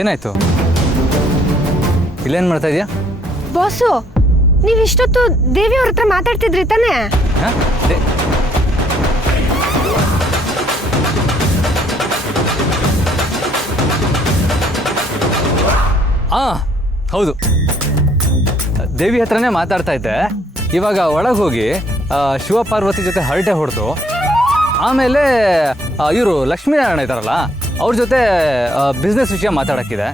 ಏನಾಯ್ತು? ಇಲ್ಲೇನು ಮಾಡ್ತಾ ಇದೀಯಾ? ಬಾಸು, ನೀವು ಇಷ್ಟೊತ್ತು ದೇವಿ ಅವ್ರ ಹತ್ರ ಮಾತಾಡ್ತಿದ್ರಿ ತಾನೇ? ಹೌದು, ದೇವಿ ಹತ್ರನೇ ಮಾತಾಡ್ತಾ ಇದ್ದೆ. ಇವಾಗ ಒಳಗೆ ಹೋಗಿ ಶಿವಪಾರ್ವತಿ ಜೊತೆ ಹರಟೆ ಹೊಡೆದು ಆಮೇಲೆ ಇವರು ಲಕ್ಷ್ಮೀನಾರಾಯಣ ಇದ್ದಾರಲ್ಲ ಅವ್ರ ಜೊತೆ ಬಿಸ್ನೆಸ್ ವಿಷಯ ಮಾತಾಡೋಕ್ಕಿದೆ.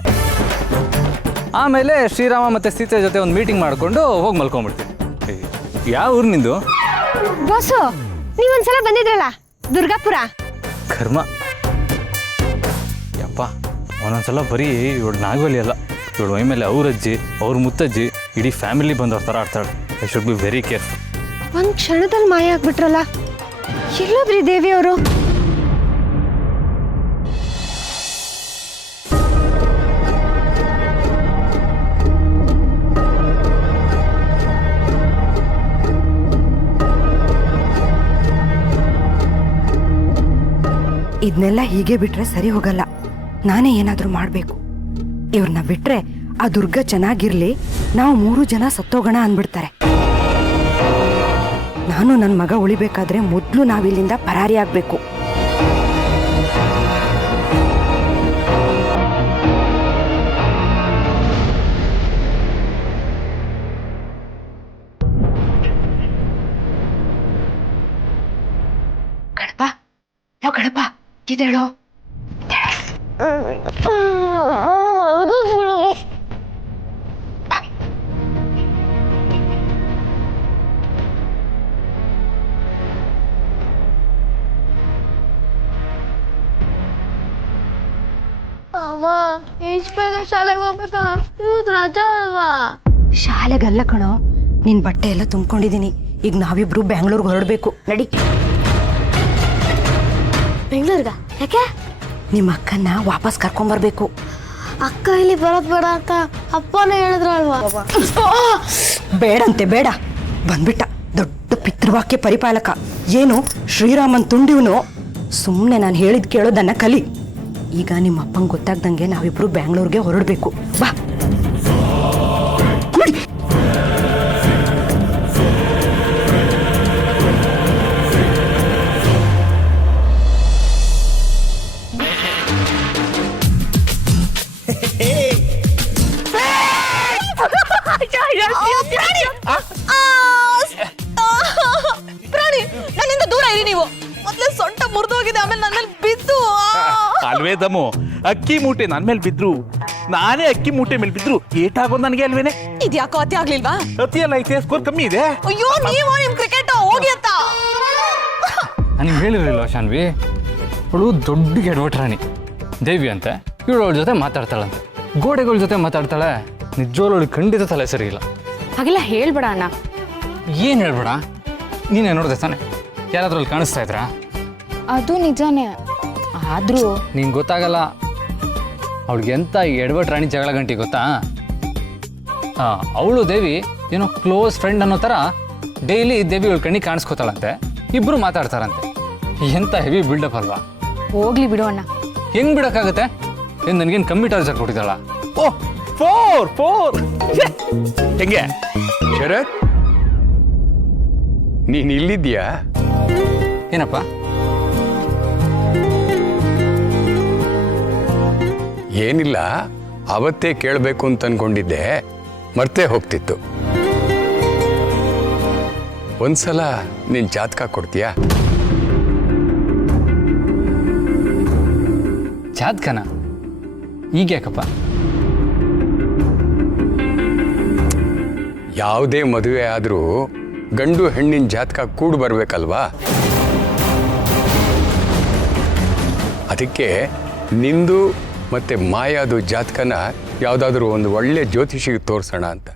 ಆಮೇಲೆ ಶ್ರೀರಾಮ ಮತ್ತು ಸೀತೆ ಜೊತೆ ಒಂದು ಮೀಟಿಂಗ್ ಮಾಡಿಕೊಂಡು ಹೋಗಿ ಮಲ್ಕೊಂಡ್ಬಿಡ್ತೀನಿ. ಯಾವ ಊರು ನಿಂದು? ಬಾಸು, ನೀವೊಂದ್ಸಲ ಬಂದಿದ್ರಲ್ಲ ದುರ್ಗಾಪುರ. ಕರ್ಮ ಯಪ್ಪ, ಒಂದೊಂದ್ಸಲ ಬರೀ ಇವಳು ನಾಗವಲ್ಲಿ ಅಲ್ಲ, ಇವಳು ಮೈ ಮೇಲೆ ಅವ್ರ ಅಜ್ಜಿ ಅವ್ರ ಮುತ್ತಜ್ಜಿ ಇಡೀ ಫ್ಯಾಮಿಲಿ ಬಂದವ್ರ ಥರ ಆಡ್ತಾಳೆ. I should be very careful. ಒಂದು ಕ್ಷಣದಲ್ಲಿ ಮಾಯ ಆಗ್ಬಿಟ್ರಲ್ಲ. ಎಲ್ಲೋದ್ರಿ ದೇವಿ ಅವರು? ಇದನ್ನೆಲ್ಲ ಹೀಗೆ ಬಿಟ್ರೆ ಸರಿ ಹೋಗಲ್ಲ. ನಾನೇ ಏನಾದ್ರೂ ಮಾಡ್ಬೇಕು. ಇವ್ರನ್ನ ಬಿಟ್ರೆ ಆ ದುರ್ಗ ಚೆನ್ನಾಗಿರ್ಲಿ, ನಾವು 3 ಜನ ಸತ್ತೋಗೋಣ ಅಂದ್ಬಿಡ್ತಾರೆ. ನಾನು ನನ್ನ ಮಗ ಉಳಿಬೇಕಾದ್ರೆ ಮೊದಲು ನಾವಿಲ್ಲಿಂದ ಪರಾರಿ ಆಗ್ಬೇಕು. ಗಣಪ, ಯಾವ ಗಣಪ ಇದೇಳೋ? ಶಾಲೆಗೆ ಹೋಗ್ಬೇಕಾ? ಇವತ್ತು ರಜಾ ಅಲ್ವಾ? ಶಾಲೆಗಲ್ಲ ಕಣೋ, ನಿನ್ ಬಟ್ಟೆ ಎಲ್ಲ ತುಂಬ್ಕೊಂಡಿದೀನಿ. ಈಗ ನಾವಿಬ್ರು ಬ್ಯಾಂಗ್ಳೂರ್ಗೆ ಹೊರಡ್ಬೇಕು. ನಡಿ. ಬೆಂಗಳೂರ್ಗ? ಯಾಕೆ? ನಿಮ್ಮ ಅಕ್ಕನ್ನ ವಾಪಸ್ ಕರ್ಕೊಂಬರ್ಬೇಕು. ಅಕ್ಕ ಇಲ್ಲಿ ಬರೋದ್ ಬೇಡ ಅಂತ ಅಪ್ಪನೇ ಹೇಳಿದ್ರಲ್ವಾ? ಬೇಡಂತೆ ಬೇಡ. ಬಂದ್ಬಿಟ್ಟ ದೊಡ್ಡ ಪಿತೃವಾಕ್ಯ ಪರಿಪಾಲಕ. ಏನು ಶ್ರೀರಾಮನ್ ತುಂಡಿವ್ನು? ಸುಮ್ಮನೆ ನಾನು ಹೇಳಿದ್ ಕೇಳೋದನ್ನ ಕಲಿ. ಈಗ ನಿಮ್ಮ ಅಪ್ಪಂಗೆ ಗೊತ್ತಾಗ್ದಂಗೆ ನಾವಿಬ್ರು ಬ್ಯಾಂಗ್ಳೂರ್ಗೆ ಹೊರಡ್ಬೇಕು. ಬಾ. ಪ್ರಾಣಿ, ನನ್ನಿಂದ ದೂರ ಇರಿ ನೀವು. ಮೊದ್ಲೇ ಸೊಂಟ ಮುರಿದೋಗಿದೆ, ಆಮೇಲೆ ನನ್ನ ಮೇಲೆ ಬಿದ್ದು. ಅಲ್ವೇ ದಮ್ಮು, ಅಕ್ಕಿ ಮೂಟೆ ನನ್ ಮೇಲೆ ಬಿದ್ರು, ನಾನೇ ಅಕ್ಕಿ ಮೂಟೆ ಮೇಲೆ ಬಿದ್ರು ಏಟಾಗೋದು ನನಗೆ ಅಲ್ವೇನೆ? ಇದ್ಯಾಕೋ ಅತಿ ಆಗ್ಲಿಲ್ವಾ? ಅತಿ ಅಲ್ಲ, ಐತೆ ಸ್ಕೋರ್ ಕಮ್ಮಿ ಇದೆ. ಅಯ್ಯೋ, ನೀವು ನಿಮ್ ಕ್ರಿಕೆಟ್ ಹೋಗಿ ಅಂತ ನನಗೆ ಹೇಳಿರಲಿಲ್ಲ ಶಾನ್ವಿ. ಅವಳು ದೊಡ್ಡ ಎಡವಟ್ ರಾಣಿ ದೇವಿ ಅಂತೆ. ಇವಳು ಅವಳ ಜೊತೆ ಮಾತಾಡ್ತಾಳಂತೆ, ಗೋಡೆಗಳ ಜೊತೆ ಮಾತಾಡ್ತಾಳೆ. ನಿಜವಾಗ್ಲೂ ಖಂಡಿತ ತಲೆ ಸರಿ ಇಲ್ಲ. ಹಾಗೆಲ್ಲ ಹೇಳ್ಬೇಡ ಅಣ್ಣ. ಏನು ಹೇಳ್ಬೇಡ? ನೀನೇ ನೋಡಿದೆ ತಾನೆ, ಯಾರಾದ್ರೂ ಅಲ್ಲಿ ಕಾಣಿಸ್ತಾ ಇದ್ರಾ? ಅದು ನಿಜಾನೇ, ಆದ್ರೂ ನಿಂಗೆ ಗೊತ್ತಾಗಲ್ಲ. ಅವಳಿಗೆ ಎಂತ ಎಡವಟ್ ರಾಣಿ ಜಗಳ ಗಂಟಿ ಗೊತ್ತಾ? ಅವಳು ದೇವಿ ಏನೋ ಕ್ಲೋಸ್ ಫ್ರೆಂಡ್ ಅನ್ನೋ ಥರ ಡೈಲಿ ದೇವಿ ಅವಳ ಕಣ್ಣಿಗೆ ಕಾಣಿಸ್ಕೋತಾಳಂತೆ. ಇಬ್ಬರು ಮಾತಾಡ್ತಾರಂತೆ. ಎಂತ ಹೆವಿ ಬಿಲ್ಡಪ್ ಅಲ್ವಾ? ಹೋಗ್ಲಿ ಬಿಡು ಅಣ್ಣ. ಹೆಂಗ್ ಬಿಡಕ್ಕಾಗತ್ತೆ? ಏನು ನನಗೇನು ಕಮ್ಮಿ ಟಾರ್ಚರ್ ಕೊಟ್ಟಿದ್ದಾಳ? ಓ, 4 ಹೆಂಗೆ ಶರತ್, ನೀನ್ ಇಲ್ಲಿದ್ಯಾ? ಏನಪ್ಪ? ಏನಿಲ್ಲ, ಅವತ್ತೇ ಕೇಳಬೇಕು ಅಂತ ಅನ್ಕೊಂಡಿದ್ದೆ, ಮರ್ತೇ ಹೋಗ್ತಿತ್ತು. ಒಂದ್ಸಲ ನೀನ್ ಜಾತಕ ಕೊಡ್ತೀಯಾ? ಜಾತಕನ? ಈಗ ಯಾಕಪ್ಪ? ಯಾವುದೇ ಮದುವೆ ಆದರೂ ಗಂಡು ಹೆಣ್ಣಿನ ಜಾತಕ ಕೂಡು ಬರ್ಬೇಕಲ್ವಾ? ಅದಕ್ಕೆ ನಿಂದು ಮತ್ತೆ ಮಾಯಾದು ಜಾತಕನ ಯಾವುದಾದ್ರೂ ಒಂದು ಒಳ್ಳೆ ಜ್ಯೋತಿಷಿಗೆ ತೋರಿಸೋಣ ಅಂತ.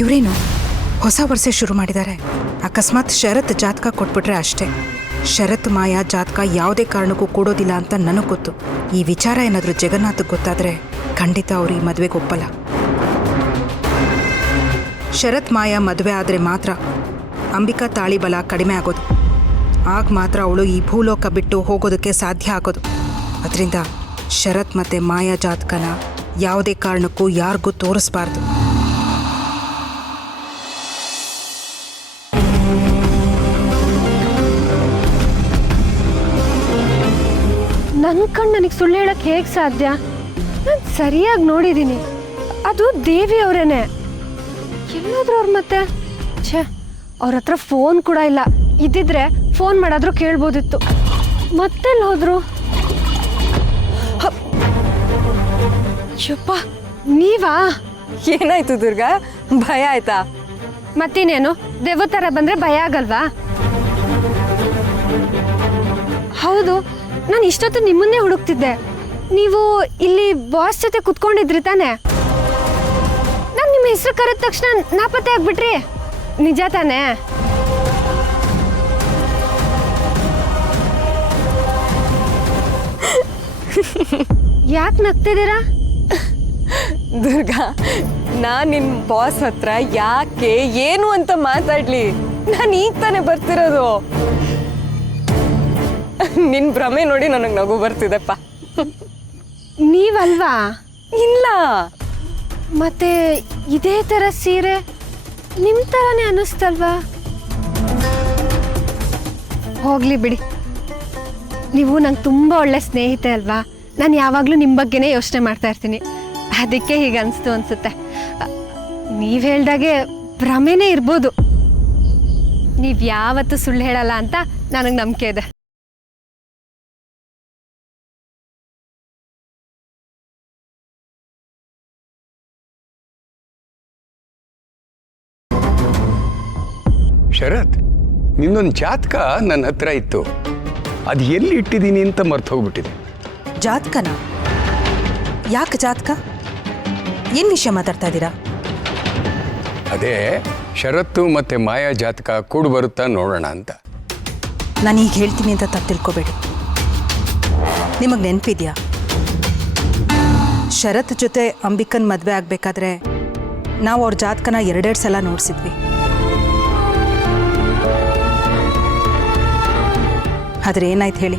ಇವರೇನು ಹೊಸ ವರ್ಷ ಶುರು ಮಾಡಿದ್ದಾರೆ. ಅಕಸ್ಮಾತ್ ಶರತ್ ಜಾತಕ ಕೊಟ್ಬಿಟ್ರೆ ಅಷ್ಟೇ. ಶರತ್ ಮಾಯಾ ಜಾತಕ ಯಾವುದೇ ಕಾರಣಕ್ಕೂ ಕೊಡೋದಿಲ್ಲ ಅಂತ ನನಗೆ ಗೊತ್ತು. ಈ ವಿಚಾರ ಏನಾದರೂ ಜಗನ್ನಾಥಕ್ಕೆ ಗೊತ್ತಾದರೆ ಖಂಡಿತ ಅವ್ರು ಈ ಮದುವೆಗೆ ಒಪ್ಪಲ್ಲ. ಶರತ್ ಮಾಯಾ ಮದುವೆ ಆದರೆ ಮಾತ್ರ ಅಂಬಿಕಾ ತಾಳಿಬಲ ಕಡಿಮೆ ಆಗೋದು. ಆಗ ಮಾತ್ರ ಅವಳು ಈ ಭೂಲೋಕ ಬಿಟ್ಟು ಹೋಗೋದಕ್ಕೆ ಸಾಧ್ಯ ಆಗೋದು. ಅದರಿಂದ ಶರತ್ ಮತ್ತು ಮಾಯಾ ಜಾತಕನ ಯಾವುದೇ ಕಾರಣಕ್ಕೂ ಯಾರಿಗೂ ತೋರಿಸ್ಬಾರ್ದು. ನನ್ನ ಕಣ್ಣು ನನಗೆ ಸುಳ್ಳು ಹೇಳಕ್ಕೆ ಹೇಗೆ ಸಾಧ್ಯ? ನಾನು ಸರಿಯಾಗಿ ನೋಡಿದ್ದೀನಿ, ಅದು ದೇವಿ ಅವರೇನೆ. ಎಲ್ಲಾದ್ರೂ ಅವ್ರು ಮತ್ತೆ ಛೇ, ಅವ್ರ ಹತ್ರ ಫೋನ್ ಕೂಡ ಇಲ್ಲ. ಇದ್ದಿದ್ರೆ ಫೋನ್ ಮಾಡಾದ್ರೂ ಕೇಳ್ಬೋದಿತ್ತು. ಮತ್ತೆಲ್ಲಿ ಹೋದ್ರು? ಯಪ್ಪ, ನೀವಾ? ಏನಾಯ್ತು ದುರ್ಗಾ, ಭಯ ಆಯ್ತಾ? ಮತ್ತೇನೇನು, ದೆವ್ವ ಥರ ಬಂದ್ರೆ ಭಯ ಆಗಲ್ವಾ? ಹೌದು, ನಾನು ಇಷ್ಟೊತ್ತು ನಿಮ್ಮನ್ನೇ ಹುಡುಕ್ತಿದ್ದೆ. ನೀವು ಇಲ್ಲಿ ಬಾಸ್ ಜೊತೆ ಕುತ್ಕೊಂಡಿದ್ರಿ ತಾನೆ? ನಾನು ನಿಮ್ಮ ಹೆಸರು ಕರೆದ ತಕ್ಷಣ ನಾಪತ್ತೆ ಆಗ್ಬಿಟ್ರಿ, ನಿಜ ತಾನೆ? ಯಾಕೆ ನಗ್ತಿದ್ದೀರಾ? ದುರ್ಗಾ, ನಾನು ನಿನ್ನ ಬಾಸ್ ಹತ್ರ ಯಾಕೆ ಏನು ಅಂತ ಮಾತಾಡ್ಲಿ? ನಾನು ಈಗ ತಾನೇ ಬರ್ತಿರೋದು. ನಿನ್ನ ಭ್ರಮೆ ನೋಡಿ ನನಗೆ ನಗು ಬರ್ತಿದೆಪ್ಪ. ನೀವಲ್ವಾ? ಇಲ್ಲ. ಮತ್ತೆ ಇದೇ ಥರ ಸೀರೆ ನಿಮ್ಮ ಥರನೇ ಅನ್ನಿಸ್ತಲ್ವಾ? ಹೋಗ್ಲಿ ಬಿಡಿ, ನೀವು ನಂಗೆ ತುಂಬ ಒಳ್ಳೆ ಸ್ನೇಹಿತೆ ಅಲ್ವಾ? ನಾನು ಯಾವಾಗಲೂ ನಿಮ್ಮ ಬಗ್ಗೆನೇ ಯೋಚನೆ ಮಾಡ್ತಾ ಇರ್ತೀನಿ, ಅದಕ್ಕೆ ಹೀಗೆ ಅನಿಸ್ತು ಅನಿಸುತ್ತೆ. ನೀವು ಹೇಳ್ದಾಗೆ ಭ್ರಮೆನೇ ಇರ್ಬೋದು. ನೀವು ಯಾವತ್ತೂ ಸುಳ್ಳು ಹೇಳಲ್ಲ ಅಂತ ನನಗೆ ನಂಬಿಕೆ ಇದೆ. ಶರತ್, ನಿನ್ನೊಂದು ಜಾತಕ ನನ್ನ ಹತ್ರ ಇತ್ತು, ಅದು ಎಲ್ಲಿ ಇಟ್ಟಿದ್ದೀನಿ ಅಂತ ಮರ್ತು ಹೋಗ್ಬಿಟ್ಟಿದೆ. ಜಾತಕನ? ಯಾಕೆ ಜಾತಕ? ಏನು ವಿಷಯ ಮಾತಾಡ್ತಾ ಇದ್ದೀರಾ? ಅದೇ ಶರತ್ತು ಮತ್ತು ಮಾಯಾ ಜಾತಕ ಕೂಡು ಬರುತ್ತಾ ನೋಡೋಣ ಅಂತ. ನಾನು ಈಗ ಹೇಳ್ತೀನಿ ಅಂತ ತಪ್ಪು ತಿಳ್ಕೊಬೇಡಿ. ನಿಮಗೆ ನೆನಪಿದೆಯಾ, ಶರತ್ ಜೊತೆ ಅಂಬಿಕನ್ ಮದುವೆ ಆಗಬೇಕಾದ್ರೆ ನಾವು ಅವ್ರ ಜಾತಕನ ಎರಡೆರಡು ಸಲ ನೋಡಿಸಿದ್ವಿ. ಆದರೆ ಏನಾಯ್ತು ಹೇಳಿ?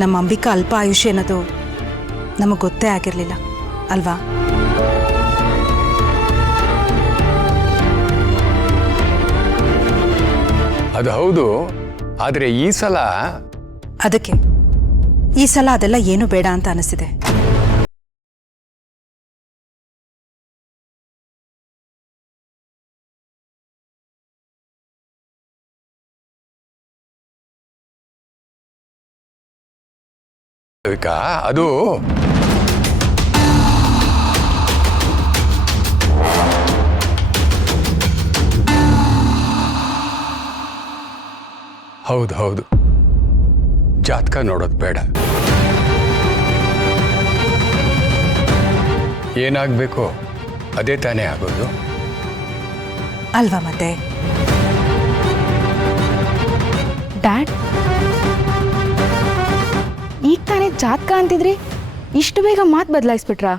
ನಮ್ಮ ಅಂಬಿಕಾ ಅಲ್ಪ ಆಯುಷ್ಯ ಅನ್ನೋದು ನಮಗೆ ಗೊತ್ತೇ ಆಗಿರಲಿಲ್ಲ ಅಲ್ವಾ? ಅದು ಹೌದು, ಆದರೆ ಈ ಸಲ ಅದಕ್ಕೆ ಈ ಸಲ ಅದೆಲ್ಲ ಏನು ಬೇಡ ಅಂತ ಅನಿಸಿದೆ. ಅದು ಹೌದು, ಜಾತಕ ನೋಡೋದು ಬೇಡ. ಏನಾಗಬೇಕೋ ಅದೇ ತಾನೇ ಆಗೋದು ಅಲ್ವಾ? ಮತ್ತೆ ಡ್ಯಾಡ್, ಈಗ ತಾನೇ ಜಾತಕ ಅಂತಿದ್ರಿ, ಇಷ್ಟು ಬೇಗ ಮಾತು ಬದಲಾಯಿಸ್ಬಿಟ್ರಾ?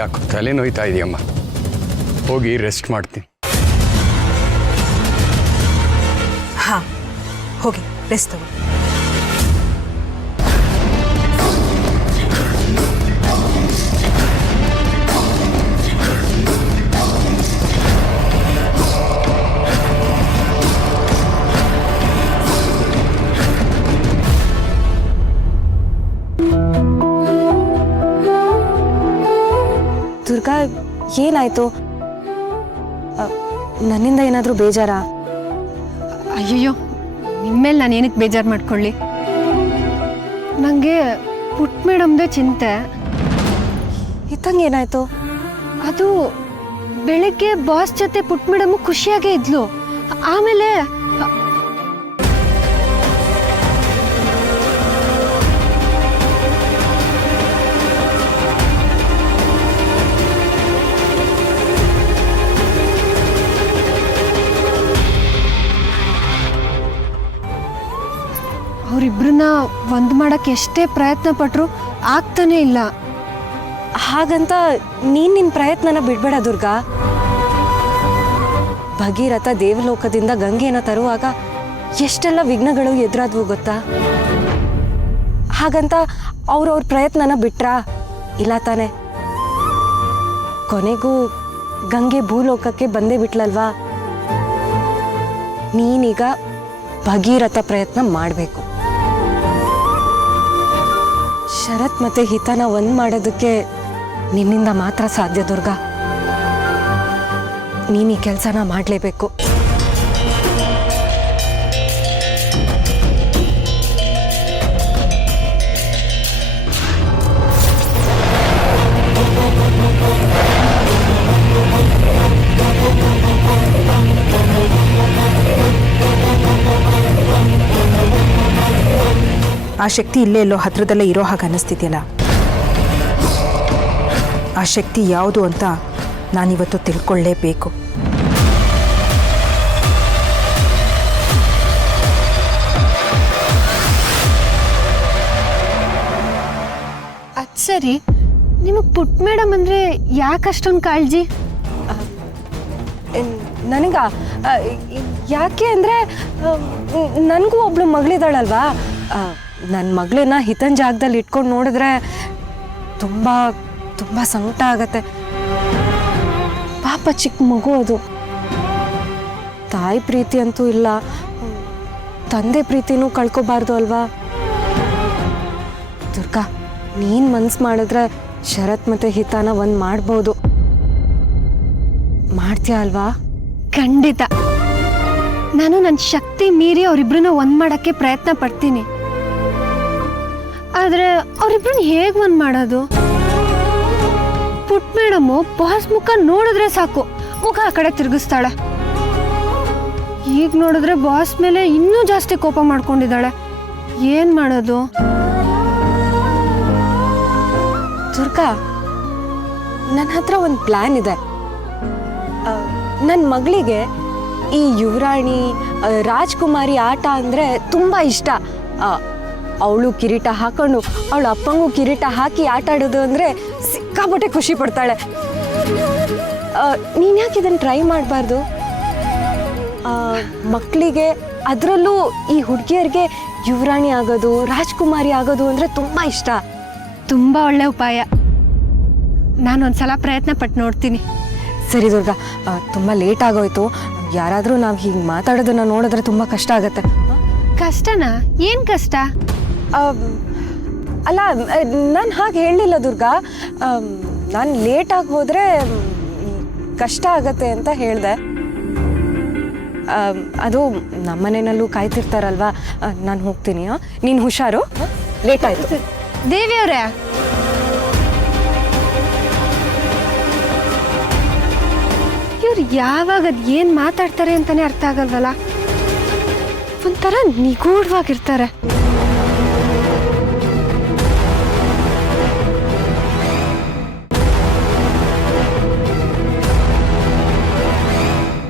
ಯಾಕೋ ತಲೆ ನೋಯ್ತಾ ಇದೆಯಮ್ಮ, ಹೋಗಿ ರೆಸ್ಟ್ ಮಾಡ್ತೀನಿ. ಹಾಂ, ಹೋಗಿ ರೆಸ್ಟ್ ತಗೋ. ದುರ್ಗಾ, ಏನಾಯ್ತು? ನನ್ನಿಂದ ಏನಾದರೂ ಬೇಜಾರಾ? ಅಯ್ಯಯ್ಯೋ, ನಿಮ್ಮೇಲೆ ನಾನು ಏನಕ್ಕೆ ಬೇಜಾರು ಮಾಡ್ಕೊಳ್ಳಿ? ನನಗೆ ಪುಟ್ ಮೇಡಮ್ದೇ ಚಿಂತೆ. ಇತ್ತಂಗೆ ಏನಾಯ್ತು? ಅದು ಬೆಳಗ್ಗೆ ಬಾಸ್ ಜೊತೆ ಪುಟ್ ಮೇಡಮ್ ಖುಷಿಯಾಗೇ ಇದ್ಲು. ಆಮೇಲೆ ಅವರಿಬ್ಬರನ್ನ ಒಂದು ಮಾಡೋಕ್ಕೆ ಎಷ್ಟೇ ಪ್ರಯತ್ನ ಪಟ್ಟರು ಆಗ್ತಾನೇ ಇಲ್ಲ. ಹಾಗಂತ ನಿನ್ನ ಪ್ರಯತ್ನನ ಬಿಡ್ಬೇಡ ದುರ್ಗಾ. ಭಗೀರಥ ದೇವಲೋಕದಿಂದ ಗಂಗೆನ ತರುವಾಗ ಎಷ್ಟೆಲ್ಲ ವಿಘ್ನಗಳು ಎದುರಾದ್ವು ಗೊತ್ತಾ? ಹಾಗಂತ ಅವ್ರವ್ರ ಪ್ರಯತ್ನನ ಬಿಟ್ರಾ? ಇಲ್ಲ ತಾನೆ. ಕೊನೆಗೂ ಗಂಗೆ ಭೂಲೋಕಕ್ಕೆ ಬಂದೇ ಬಿಟ್ಲಲ್ವಾ? ನೀನೀಗ ಭಗೀರಥ ಪ್ರಯತ್ನ ಮಾಡಬೇಕು. ಶರತ್ ಮತ್ತೆ ಹಿತನ ಒಂದ್ ಮಾಡೋದಕ್ಕೆ ನಿನ್ನಿಂದ ಮಾತ್ರ ಸಾಧ್ಯ ದುರ್ಗಾ. ನೀನು ಈ ಕೆಲಸನ ಮಾಡಲೇಬೇಕು. ಆ ಶಕ್ತಿ ಇಲ್ಲೇ ಎಲ್ಲೋ ಹತ್ರದಲ್ಲೇ ಇರೋ ಹಾಗೆ ಅನ್ನಿಸ್ತಿದೆಯಲ್ಲ, ಆ ಶಕ್ತಿ ಯಾವುದು ಅಂತ ನಾನಿವತ್ತು ತಿಳ್ಕೊಳ್ಳೇಬೇಕು. ಅದು ಸರಿ, ನಿಮಗೆ ಪುಟ್ ಮೇಡಮ್ ಅಂದರೆ ಯಾಕೆ ಅಷ್ಟೊಂದು ಕಾಳಜಿ? ನನಗ ಯಾಕೆ ಅಂದರೆ ನನಗೂ ಒಬ್ಳು ಮಗಳಿದ್ದಾಳಲ್ವಾ, ನನ್ನ ಮಗಳನ್ನ ಹಿತನ್ ಜಾಗದಲ್ಲಿ ಇಟ್ಕೊಂಡು ನೋಡಿದ್ರೆ ತುಂಬ ತುಂಬ ಸಂಕಟ ಆಗತ್ತೆ. ಪಾಪ ಚಿಕ್ಕ ಮಗು ಅದು. ತಾಯಿ ಪ್ರೀತಿ ಅಂತೂ ಇಲ್ಲ, ತಂದೆ ಪ್ರೀತಿನೂ ಕಳ್ಕೊಬಾರ್ದು ಅಲ್ವಾ? ದುರ್ಗಾ, ನೀನು ಮನ್ಸು ಮಾಡಿದ್ರೆ ಶರತ್ ಮತ್ತು ಹಿತಾನ ಒಂದು ಮಾಡ್ಬೋದು. ಮಾಡ್ತೀಯ ಅಲ್ವಾ? ಖಂಡಿತ. ನಾನು ನನ್ನ ಶಕ್ತಿ ಮೀರಿ ಅವರಿಬ್ರನ್ನ ಒಂದು ಮಾಡೋಕ್ಕೆ ಪ್ರಯತ್ನ ಪಡ್ತೀನಿ. ಆದರೆ ಅವರಿಬ್ರನ್ನ ಹೇಗೆ ಒಂದು ಮಾಡೋದು? ಪುಟ್ ಮೇಡಮು ಬಾಸ್ ಮುಖ ನೋಡಿದ್ರೆ ಸಾಕು, ಮುಖ ಆ ಕಡೆ ತಿರುಗಿಸ್ತಾಳೆ. ಈಗ ನೋಡಿದ್ರೆ ಬಾಸ್ ಮೇಲೆ ಇನ್ನೂ ಜಾಸ್ತಿ ಕೋಪ ಮಾಡ್ಕೊಂಡಿದ್ದಾಳೆ. ಏನು ಮಾಡೋದು? ದುರ್ಗಾ, ನನ್ನ ಹತ್ರ ಒಂದು ಪ್ಲ್ಯಾನ್ ಇದೆ. ನನ್ನ ಮಗಳಿಗೆ ಈ ಯುವರಾಣಿ ರಾಜ್ಕುಮಾರಿ ಆಟ ಅಂದರೆ ತುಂಬ ಇಷ್ಟ. ಅವಳು ಕಿರೀಟ ಹಾಕೊಂಡು ಅವಳ ಅಪ್ಪಂಗೂ ಕಿರೀಟ ಹಾಕಿ ಆಟ ಆಡೋದು ಅಂದರೆ ಸಿಕ್ಕಾಪಟ್ಟೆ ಖುಷಿ ಪಡ್ತಾಳೆ. ನೀನು ಯಾಕೆ ಇದನ್ನು ಟ್ರೈ ಮಾಡಬಾರ್ದು? ಮಕ್ಕಳಿಗೆ, ಅದರಲ್ಲೂ ಈ ಹುಡುಗಿಯರಿಗೆ ಯುವರಾಣಿ ಆಗೋದು, ರಾಜ್ಕುಮಾರಿ ಆಗೋದು ಅಂದರೆ ತುಂಬ ಇಷ್ಟ. ತುಂಬ ಒಳ್ಳೆ ಉಪಾಯ. ನಾನೊಂದ್ಸಲ ಪ್ರಯತ್ನ ಪಟ್ಟು ನೋಡ್ತೀನಿ. ಸರಿ ದುರ್ಗಾ, ತುಂಬ ಲೇಟ್ ಆಗೋಯ್ತು. ಯಾರಾದರೂ ನಾವು ಹೀಗೆ ಮಾತಾಡೋದನ್ನ ನೋಡಿದ್ರೆ ತುಂಬ ಕಷ್ಟ ಆಗತ್ತೆ. ಕಷ್ಟನಾ? ಏನು ಕಷ್ಟ? ಅಲ್ಲ, ನಾನು ಹಾಗೆ ಹೇಳಲಿಲ್ಲ ದುರ್ಗಾ. ನಾನು ಲೇಟಾಗಿ ಹೋದರೆ ಕಷ್ಟ ಆಗತ್ತೆ ಅಂತ ಹೇಳಿದೆ. ಅದು ನಮ್ಮನೆಯಲ್ಲೂ ಕಾಯ್ತಿರ್ತಾರಲ್ವಾ. ನಾನು ಹೋಗ್ತೀನಿ. ನೀನು ಹುಷಾರು. ಲೇಟ್ ಆಯಿತು. ದೇವಿಯವರೇ, ಇವ್ರು ಯಾವಾಗ ಅದು ಏನು ಮಾತಾಡ್ತಾರೆ ಅಂತಾನೆ ಅರ್ಥ ಆಗಲ್ವಲ್ಲ. ಒಂಥರ ನಿಗೂಢವಾಗಿರ್ತಾರೆ.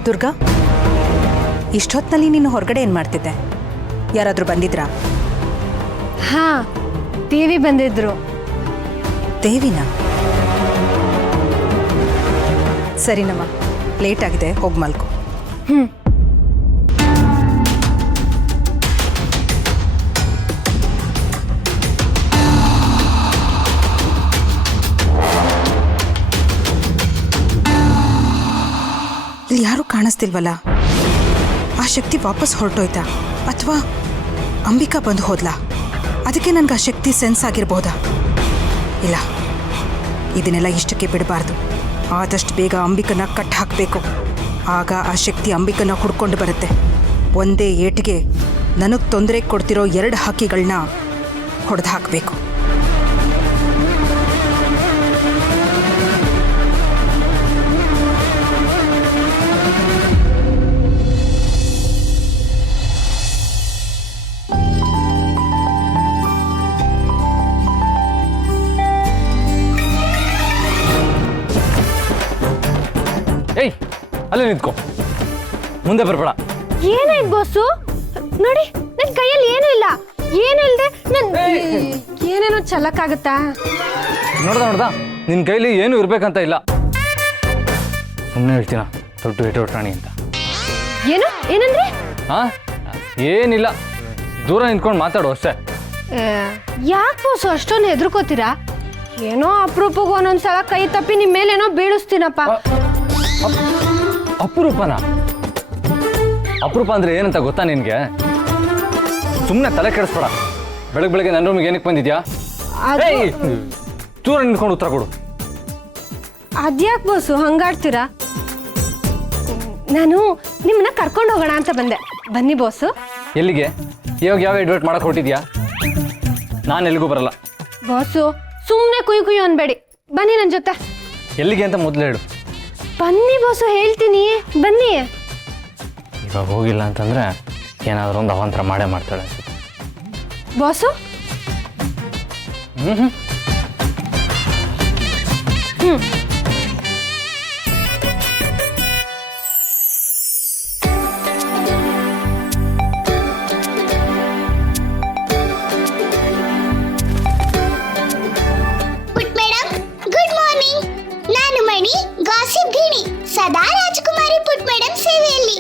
ದುರ್ಗಾ, ಇಷ್ಟೊತ್ತಿನಲ್ಲಿ ನೀನು ಹೊರಗಡೆ ಏನು ಮಾಡ್ತಿದ್ದೆ? ಯಾರಾದರೂ ಬಂದಿದ್ರಾ? ಹಾ, ದೇವಿ ಬಂದಿದ್ರು. ದೇವಿನ? ಸರಿನಮ್ಮ, ಲೇಟ್ ಆಗಿದೆ, ಹೋಗಿ ಮಲ್ಕೊ. ಇಲ್ಲಿ ಯಾರೂ ಕಾಣಿಸ್ತಿಲ್ವಲ್ಲ. ಆ ಶಕ್ತಿ ವಾಪಸ್ ಹೊರಟೋಯ್ತಾ ಅಥವಾ ಅಂಬಿಕಾ ಬಂದು ಹೋದ್ಲಾ? ಅದಕ್ಕೆ ನನಗೆ ಆ ಶಕ್ತಿ ಸೆನ್ಸ್ ಆಗಿರ್ಬೋದಾ? ಇಲ್ಲ, ಇದನ್ನೆಲ್ಲ ಇಷ್ಟಕ್ಕೆ ಬಿಡಬಾರ್ದು. ಆದಷ್ಟು ಬೇಗ ಅಂಬಿಕನ ಕಟ್ ಹಾಕಬೇಕು. ಆಗ ಆ ಶಕ್ತಿ ಅಂಬಿಕನ ಹುಡ್ಕೊಂಡು ಬರುತ್ತೆ. ಒಂದೇ ಏಟಿಗೆ ನನಗೆ ತೊಂದರೆ ಕೊಡ್ತಿರೋ 2 ಹಕ್ಕಿಗಳನ್ನ ಹೊಡೆದು ಹಾಕಬೇಕು. ಏಯ್, ಅಲ್ಲೇ ನಿಂತ್ಕೊ, ಮುಂದೆ ಬರಬೇಡ. ಏನಾಯ್ತು ಬಾಸು? ನೋಡಿ, ನನ್ನ ಕೈಯಲ್ಲಿ ಏನೂ ಇಲ್ಲ. ಏನು ಇಲ್ಲದೆ ನಾನು ಏನೇನೋ ಚಲಕ್ಕಾಗತ್ತಾ? ನೋಡ್ದ ನಿನ್ನ ಕೈಲಿ ಏನೂ ಇರ್ಬೇಕಂತ ಇಲ್ಲ. ಸುಮ್ಮನೆ ಹೇಳ್ತೀನ ದೊಡ್ಡ ಎಟೋಟಾಣಿ ಅಂತ. ಏನು ಏನಂದ್ರೆ? ಹಾಂ, ಏನಿಲ್ಲ, ದೂರ ನಿಂತ್ಕೊಂಡು ಮಾತಾಡು ಅಷ್ಟೇ. ಯಾಕೆ ಬಾಸು ಅಷ್ಟೊಂದು ಹೆದರ್ಕೋತೀರಾ? ಏನೋ ಅಪರೂಪಕ್ಕೆ ಒಂದೊಂದ್ಸಲ ಕೈ ತಪ್ಪಿ ನಿಮ್ಮ ಮೇಲೇನೋ ಬೀಳಿಸ್ತೀನಪ್ಪ. ಅಪರೂಪನ? ಅಪರೂಪ ಅಂದ್ರೆ ಏನಂತ ಗೊತ್ತಾ ನಿನಗೆ? ಸುಮ್ಮನೆ ತಲೆ ಕೆಡಿಸ್ಬೇಡ. ಬೆಳಗ್ಗೆ ನನ್ನ ರೂಮಿಗೆ ಏನಕ್ಕೆ ಬಂದಿದ್ಯಾ? ದೂರ ನಿಂತ್ಕೊಂಡು ಉತ್ತರ ಕೊಡು. ಅದ್ಯಾಕೆ ಬಾಸು ಹಂಗಾಡ್ತೀರಾ? ನಾನು ನಿಮ್ಮನ್ನ ಕರ್ಕೊಂಡು ಹೋಗೋಣ ಅಂತ ಬಂದೆ. ಬನ್ನಿ ಬಾಸು. ಎಲ್ಲಿಗೆ? ಇವಾಗ ಯಾವ ಅಡ್ವರ್ಟ್ ಮಾಡಕ್ಕೆ ಹೊರಟಿದ್ಯಾ? ನಾನು ಎಲ್ಲಿಗೂ ಬರಲ್ಲ. ಬಾಸು ಸುಮ್ಮನೆ ಕುಯ್ಯು ಅನ್ಬೇಡಿ, ಬನ್ನಿ ನನ್ನ ಜೊತೆ. ಎಲ್ಲಿಗೆ ಅಂತ ಮೊದಲು ಹೇಳು. ಬನ್ನಿ ಬಾಸು, ಹೇಳ್ತೀನಿ, ಬನ್ನಿ. ಇವಾಗ ಹೋಗಿಲ್ಲ ಅಂತಂದ್ರೆ ಏನಾದರೂ ಒಂದು ಅವಾಂತರ ಮಾಡೇ ಮಾಡ್ತಾಳೆ ಬಾಸು. ಹ್ಞೂ. ಸದಾ ರಾಜಕುಮಾರಿ ಪುಟ್ ಮೇಡಮ್ ಸೇವೆಯಲ್ಲಿ.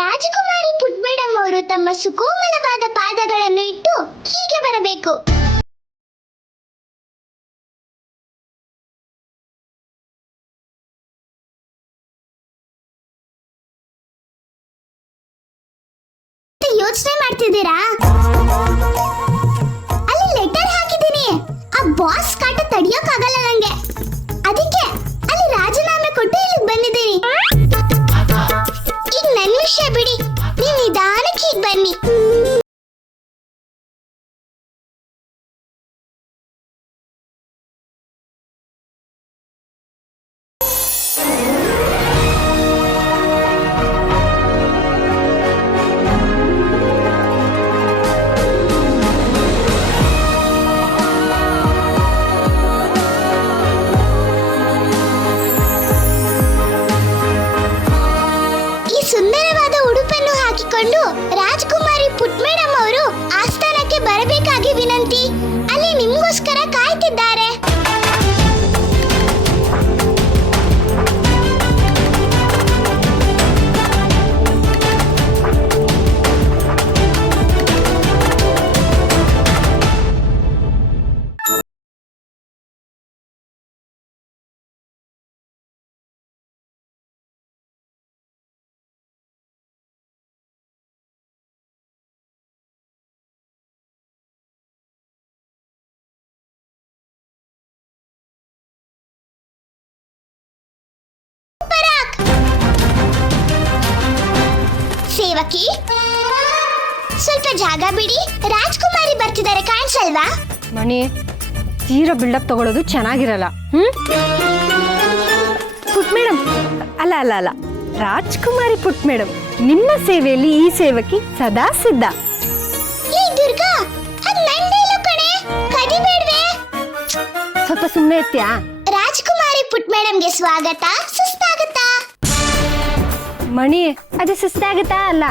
ರಾಜಕುಮಾರಿ ಪುಟ್ ಮೇಡಮ್ ಅವರು ತಮ್ಮ ಸುಕೋಮಲವಾದ ಪಾದಗಳನ್ನು ಇಟ್ಟು ಹೀಗೆ ಬರಬೇಕು. ಯೋಚನೆ ಮಾಡ್ತಿದ್ದೀರಾ? ಅಲ್ಲಿ ಲೆಟರ್ ಹಾಕಿದ್ದೀನಿ. ಆ ಬಾಸ್ ಕಾಟ ತಡಿಯೋಕ್ಕಾಗಲ್ಲ ನಂಗೆ. ಅದಕ್ಕೆ ಅಲ್ಲಿ ರಾಜೀನಾಮೆ ಕೊಟ್ಟು ಇಲ್ಲಿಗೆ ಬಂದಿದ್ದೀನಿ. ಈಗ ನನ್ನ ವಿಷಯ ಬಿಡಿ, ನೀವು ನಿಧಾನಕ್ಕೆ ಹೀಗೆ ಬನ್ನಿ. ಸುಂದರವಾದ ಉಡುಪನ್ನು ಹಾಕಿಕೊಂಡು ರಾಜಕುಮಾರಿ ಪುಟ್ ಮೇಡಮ್ ಅವರು ಆಸ್ಥಾನಕ್ಕೆ ಬರಬೇಕಾಗಿ ವಿನಂತಿ. ಅಲ್ಲಿ ನಿಮಗೋಸ್ಕರ ಕಾಯ್ತಿದ್ದಾರೆ. ಸೇವಕಿ, ಸ್ವಲ್ಪ ಜಾಗ ಬಿಡಿ. ರಾಜಕುಮಾರಿ ಬರ್ತಿದ್ದಾರೆ, ಕಾಣಿಸಲ್ವಾ? ಮಣಿ, ತೀರಾ ಬಿಲ್ಡಪ್ ತಗೊಳ್ಳೋದು ಚೆನ್ನಾಗಿರಲ್ಲ. ಪುಟ್ ಮೇಡಮ್, ಅಲ್ಲ ಅಲ್ಲ ಅಲ್ಲ, ರಾಜ್ಕುಮಾರಿ ಪುಟ್ ಮೇಡಮ್, ನಿಮ್ಮ ಸೇವೆಯಲ್ಲಿ ಈ ಸೇವಕಿ ಸದಾ ಸಿದ್ಧ. ಈ ದುರ್ಗಾ, ಅದು ನನ್ನ ಡೈಲಾಗ್ ಕಣೆ, ಕದಿಬೇಡ್ವೆ. ಸ್ವಲ್ಪ ಸುಮ್ಮನೆ ಇರ್ತೀಯಾ? ರಾಜಕುಮಾರಿ ಪುಟ್ ಮೇಡಮ್ಗೆ ಸ್ವಾಗತ, ಸುಸ್ವಾಗತ. ಮಣಿ, ಅದು ಸುಸ್ತಾಗತ್ತಾ ಅಲ್ಲ,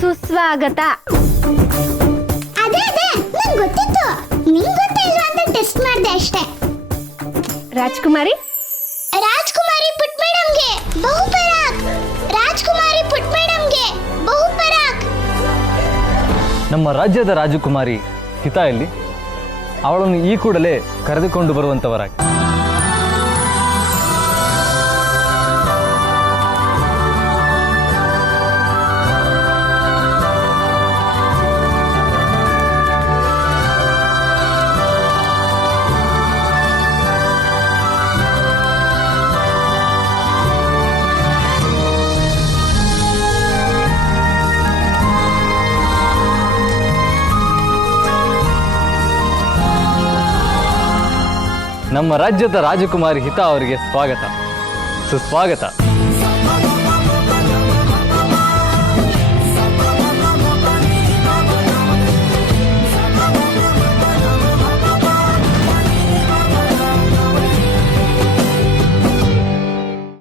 ಸುಸ್ವಾಗತ. ಅದೇ ಅದೇ, ನಂಗೆ ಗೊತ್ತಿತ್ತು. ನಿಂಗೆ ಗೊತ್ತಿಲ್ವಾ ಅಂತ ಟೆಸ್ಟ್ ಮಾಡಿದೆ ಅಷ್ಟೇ. ರಾಜ್ಕುಮಾರಿ ಪುಟ್ ಮೇಡಮ್ಗೆ ಬಹುಪರಾಕ್. ರಾಜಕುಮಾರಿ ಪುಟ್ ಮೇಡಮ್ಗೆ ಬಹುಪರಾಕ್. ನಮ್ಮ ರಾಜ್ಯದ ರಾಜಕುಮಾರಿ ಹಿತಾ ಎಲ್ಲಿ? ಅವಳನ್ನು ಈ ಕೂಡಲೇ ಕರೆದುಕೊಂಡು ಬರುವಂತವರಾಗಿ. ನಮ್ಮ ರಾಜ್ಯದ ರಾಜಕುಮಾರಿ ಹಿತಾ ಅವರಿಗೆ ಸ್ವಾಗತ, ಸುಸ್ವಾಗತ.